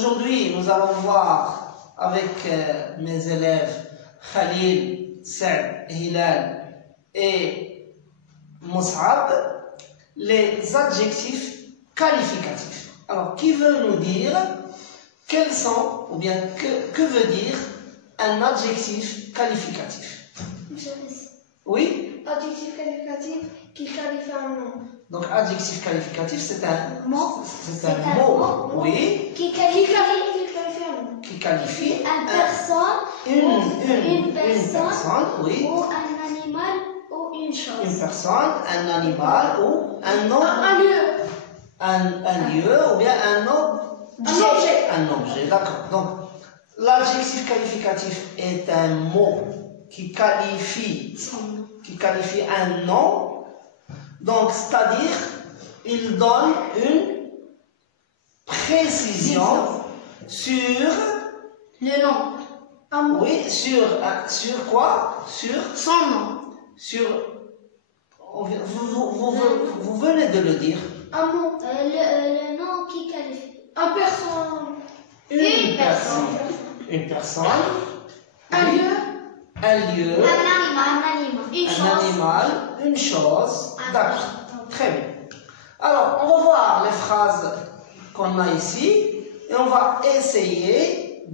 aujourd'hui, nous allons voir avec mes élèves Khalil, Saad, Hilal et Mus'ab les adjectifs qualificatifs. Alors, qui veut nous dire quels sont, ou bien que veut dire un adjectif qualificatif? Oui? Adjectif qualificatif qui qualifie un nom. Donc, adjectif qualificatif, c'est un mot. C'est un mot, oui, Qui qualifie un nom. qui qualifie Une personne, oui, ou un animal ou une chose. une personne, un animal ou un nom, Un lieu. un lieu ou bien un objet. Un objet, d'accord. Donc, l'adjectif qualificatif est un mot qui qualifie un nom. Donc, c'est-à-dire, il donne une précision sur Le nom. Un mot. oui, sur quoi? Sur Son nom. sur vous venez de le dire. Un mot. Le nom qui qualifie. Un personne. Une personne, Un oui, lieu. un lieu, Un animal. une chose. D'accord, très bien. Alors, on va voir les phrases qu'on a ici et on va essayer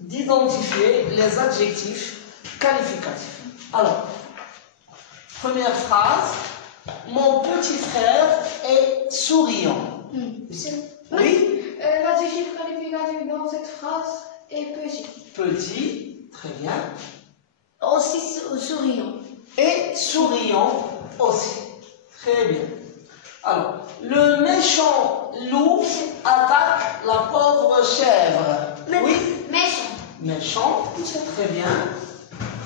d'identifier les adjectifs qualificatifs. Alors, première phrase, mon petit frère est souriant. Oui, L'adjectif qualificatif dans cette phrase est petit. petit, très bien. Aussi souriant. Et souriant aussi. Très bien. Alors, le méchant loup attaque la pauvre chèvre. Oui, Méchant. méchant, très bien.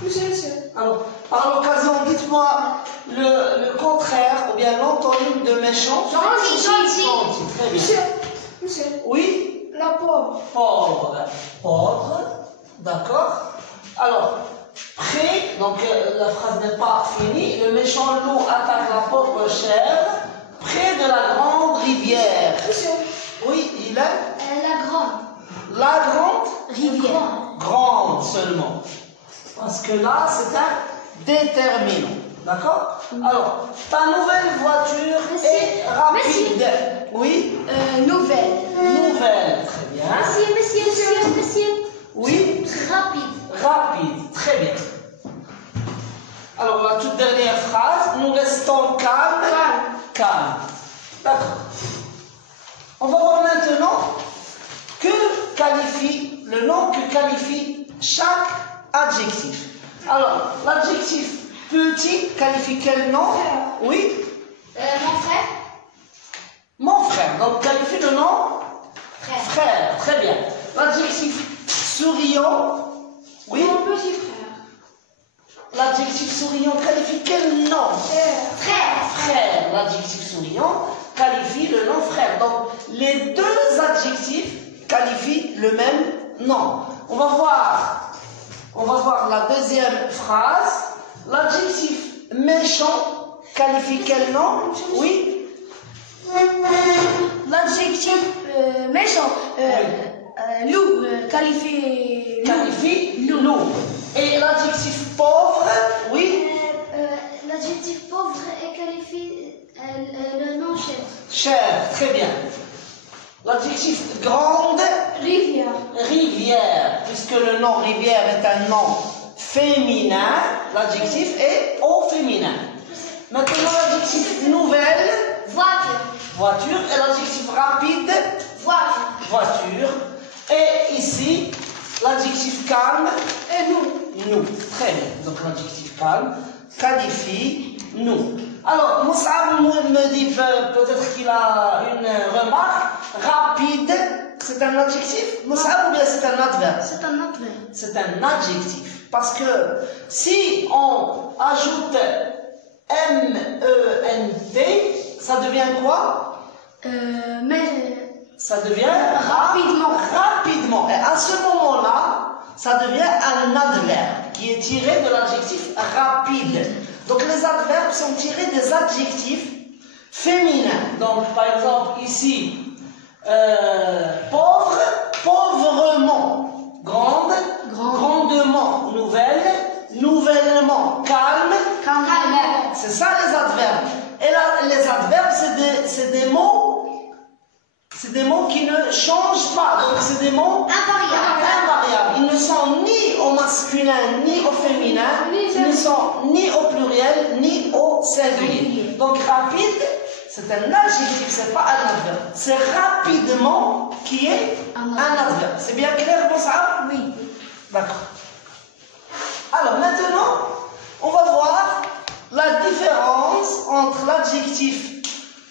Monsieur. Alors, par l'occasion, dites-moi le contraire ou bien l'antonyme de méchant. Gentil, très bien. Monsieur. Oui, La pauvre. pauvre, d'accord. Alors, près, donc la phrase n'est pas finie. Le méchant loup attaque la pauvre chèvre près de la grande rivière. Monsieur. Oui, il est La grande. la grande Rivière. grande seulement. Parce que là, c'est un déterminant. D'accord? Alors, ta nouvelle voiture est rapide. Oui? Nouvelle. Nouvelle, très bien. Monsieur. Oui? Rapide, très bien. Alors, la toute dernière phrase, nous restons calmes. D'accord. On va voir maintenant le nom que qualifie chaque adjectif. Alors, l'adjectif petit qualifie quel nom? Oui? Mon frère. Mon frère. Donc, qualifie le nom? Frère. Très bien. L'adjectif souriant? Oui? Mon petit frère. L'adjectif souriant qualifie quel nom? Frère. L'adjectif souriant qualifie le nom frère. Donc, les deux adjectifs qualifient le même nom. On va voir la deuxième phrase. L'adjectif méchant qualifie quel nom? Oui? L'adjectif méchant. Loup qualifie loup. Et l'adjectif pauvre? Oui? L'adjectif pauvre qualifie le nom chef. Cher, très bien. L'adjectif grande? Rivière, puisque le nom rivière est un nom féminin, l'adjectif est au féminin. Maintenant, l'adjectif nouvelle? Voiture. Et l'adjectif rapide? Voiture. Et ici, l'adjectif calme? Nous. Très bien. Donc, l'adjectif calme qualifie nous. Alors, Mus'ab me dit peut-être qu'il a une remarque. Rapide, c'est un adjectif? Mus'ab ou bien c'est un adverbe? C'est un adjectif. Parce que si on ajoute M-E-N-T, ça devient quoi? Ça devient rapidement. Et à ce moment-là, ça devient un adverbe qui est tiré de l'adjectif rapide. Donc les adverbes sont tirés des adjectifs féminins. Donc par exemple ici, Pauvre, pauvrement. Grande, grandement. Nouvelle, nouvellement. Calme, calmement. C'est ça les adverbes. Et là, les adverbes, c'est des mots. C'est des mots qui ne changent pas. Donc, c'est des mots invariables. Ils ne sont ni au masculin, ni au féminin. Ils ne sont ni au pluriel, ni au singulier. Donc, rapide, c'est un adjectif, c'est pas un adverbe. C'est rapidement qui est un adverbe. C'est bien clair pour ça? Oui. D'accord. Alors, maintenant, on va voir la différence entre l'adjectif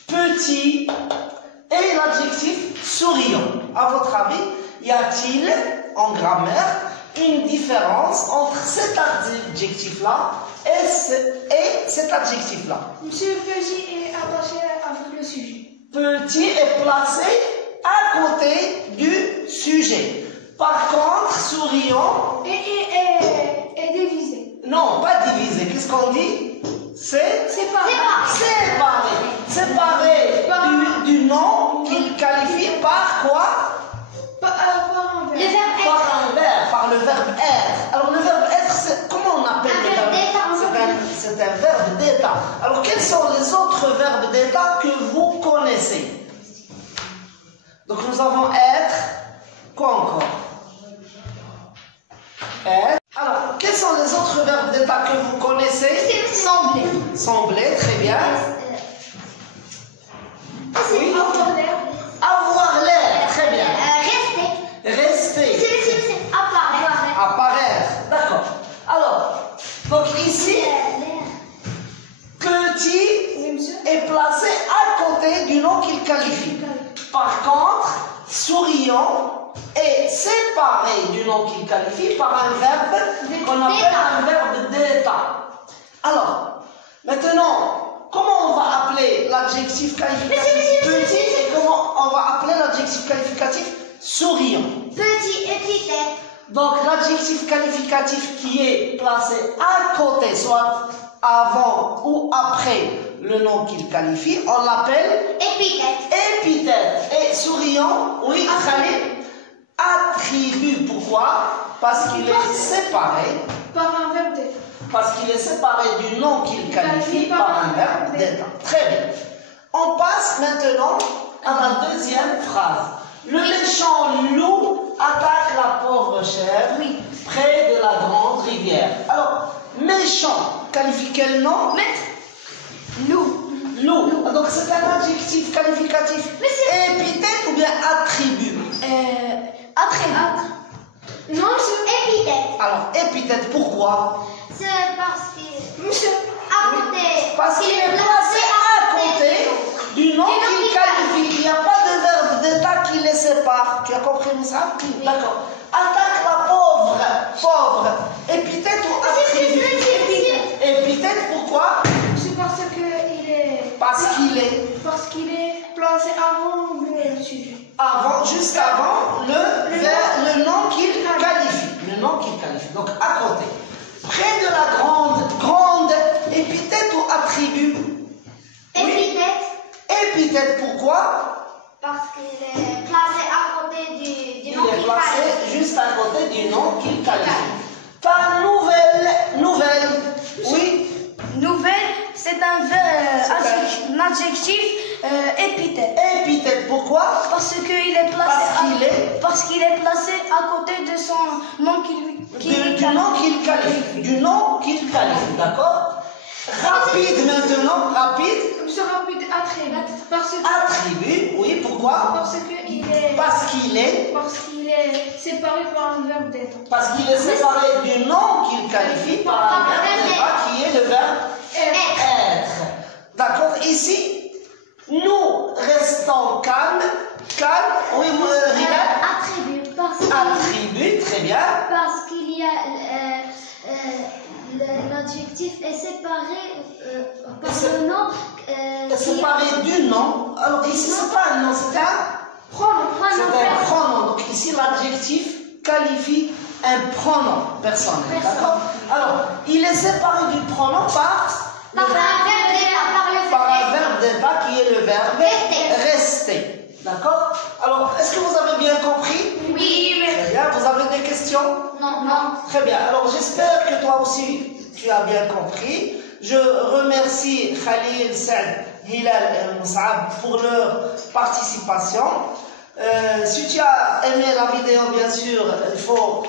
petit et l'adjectif souriant. À votre avis, y a-t-il en grammaire une différence entre cet adjectif-là et cet adjectif-là? Monsieur, petit est attaché avec le sujet. Petit est placé à côté du sujet. Par contre, souriant est divisé. Non, pas divisé. Qu'est-ce qu'on dit? C'est séparé. Séparé du nom qu'il qualifie par quoi? Par un verbe. Par le verbe être. Alors le verbe être, comment on appelle le verbe être? C'est un verbe d'état. Alors quels sont les autres verbes d'état que vous connaissez? Donc nous avons être. Quoi encore? Être. Alors, quels sont les autres verbes d'état que vous connaissez? Sembler. Sembler, très bien. Oui. Avoir l'air, très bien. Rester. Rester. Apparaître. Apparaître, d'accord. Alors, donc ici, petit est placé à côté du nom qu'il qualifie. Par contre, souriant est séparé du nom qu'il qualifie par un verbe qu'on appelle un verbe d'état. Alors, maintenant, comment on va appeler l'adjectif qualificatif petit et comment on va appeler l'adjectif qualificatif souriant? Petit épithète. Donc, l'adjectif qualificatif qui est placé à côté, soit avant ou après le nom qu'il qualifie, on l'appelle Épithète. Épithète. Et souriant, oui, Khalid, attribut. Pourquoi? Parce qu'il est séparé. Par un verbe d'état. Parce qu'il est séparé du nom qu'il qualifie par un verbe d'état. Très bien. On passe maintenant à la deuxième phrase. Le méchant loup attaque la pauvre chèvre près de la grande rivière. Alors, méchant qualifie quel nom? Loup. Loup. Donc c'est un adjectif qualificatif. Épithète ou bien attribut? Attribut. Non, c'est épithète. Alors, épithète, pourquoi? C'est parce que à côté. Parce qu'il est placé à côté du nom qu'il qualifie. Il n'y a pas de verbe d'état qui les sépare. Tu as compris ça? D'accord. Attaque la pauvre. Pauvre. Épithète ou attribut? Épithète, pourquoi? C'est parce qu'il est. Parce qu'il est placé avant le sujet. Juste avant le nom qu'il qualifie. Le nom qu'il qualifie. Donc à côté. Près de la grande épithète ou attribut? Épithète. Épithète, pourquoi? Parce qu'il est placé à côté du nom qu'il qualifie. Il est placé juste à côté du nom qu'il qualifie. Par nouvelle. Oui. Nouvelle, c'est un adjectif épithète. Épithète, pourquoi? Parce qu'il est placé à côté de son nom du nom qu'il qualifie. Du nom qu'il qualifie, d'accord? Rapide maintenant, rapide. Ce rapide attribut. Attribut, oui, pourquoi? Parce qu'il est séparé par un verbe d'état. Parce qu'il est séparé du nom qu'il qualifie par un verbe d'état qui est le verbe être. D'accord? Ici, nous restons calmes. Oui, Rina? Attribut, très bien. Parce qu'il y a l'adjectif est séparé par le nom. Séparé du nom. Alors ici, c'est pas un nom, c'est un pronom. Donc ici, l'adjectif qualifie un pronom personnel. D'accord? Alors, il est séparé du pronom par un verbe d'état qui est le verbe rester. D'accord? Alors, est-ce que vous avez bien compris? Oui, mais... Très bien. Vous avez des questions? Non, non. Très bien. Alors, j'espère que toi aussi, tu as bien compris. Je remercie Khalil, Saad, Hilal et Moussab pour leur participation. Si tu as aimé la vidéo, bien sûr, il faut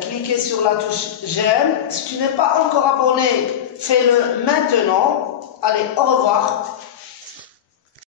cliquer sur la touche j'aime. Si tu n'es pas encore abonné, fais-le maintenant. Allez, au revoir.